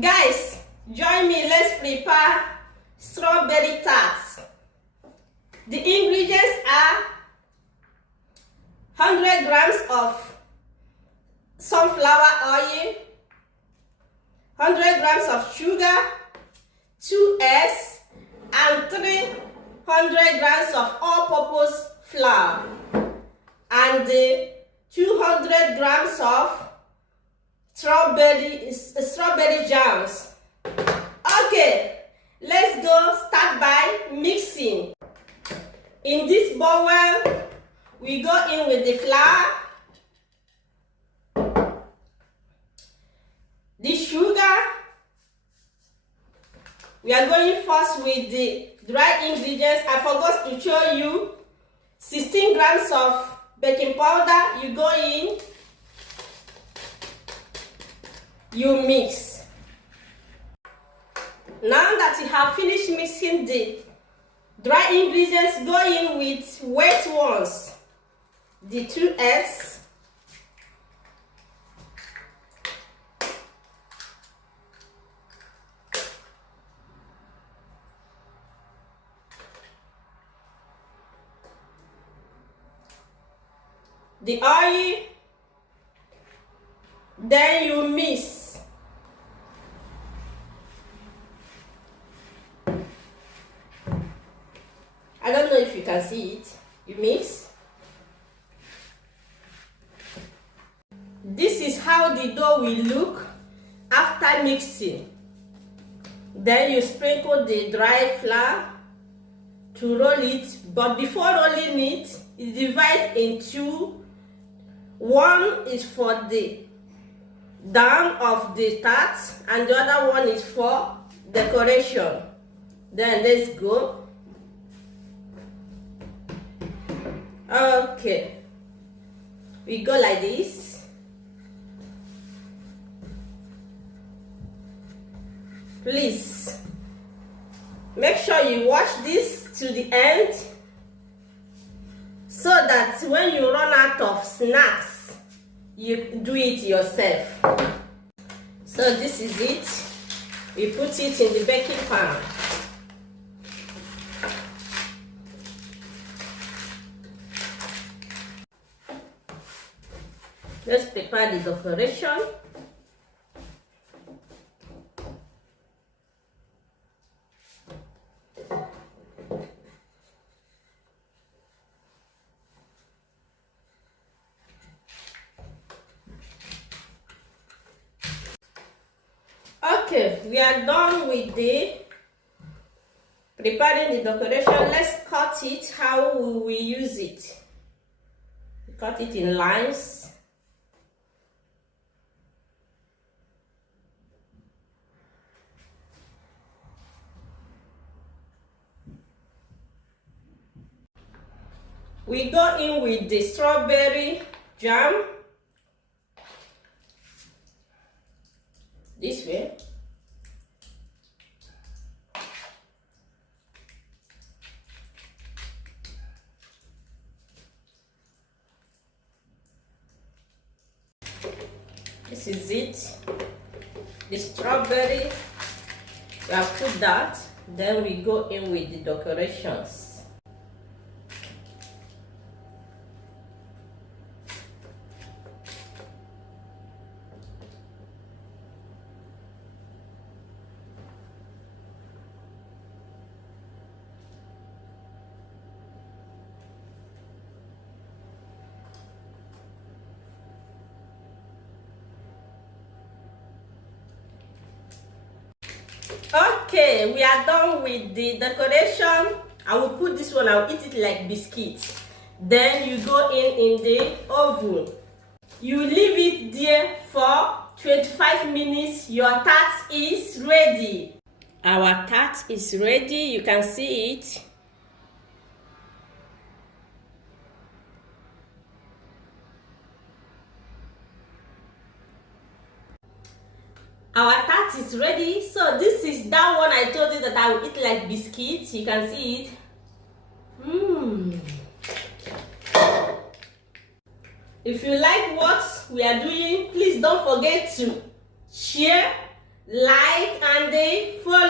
Guys, join me. Let's prepare strawberry tarts. The ingredients are 100 grams of sunflower oil, 100 grams of sugar, 2 eggs, and 300 grams of all-purpose flour, and 200 grams of strawberry jams. Okay, let's go start by mixing. In this bowl, we go in with the flour, the sugar. We are going first with the dry ingredients. I forgot to show you 16 grams of baking powder. You go in, you mix. Now that you have finished mixing the dry ingredients, go in with wet ones. The 2 eggs, the oil, then you mix. I don't know if you can see it. You mix. This is how the dough will look after mixing. Then you sprinkle the dry flour to roll it, but before rolling it, it's divided into one is for the down of the tart and the other one is for decoration. Then let's go. Okay, we go like this. Please make sure you watch this to the end so that when you run out of snacks, you do it yourself. So this is it. We put it in the baking pan. Let's prepare the decoration. Okay, we are done with the preparing the decoration. Let's cut it. How will we use it? Cut it in lines. We go in with the strawberry jam. This way. This is it. The strawberry. We have put that. Then we go in with the decorations. Okay, we are done with the decoration. I will put this one, I will eat it like biscuits. Then you go in the oven. You leave it there for 25 minutes. Your tart is ready. Our tart is ready. You can see it. Our tart is ready. So this is that one I told you that I will eat like biscuits. You can see it. If you like what we are doing, please don't forget to share, like and then follow.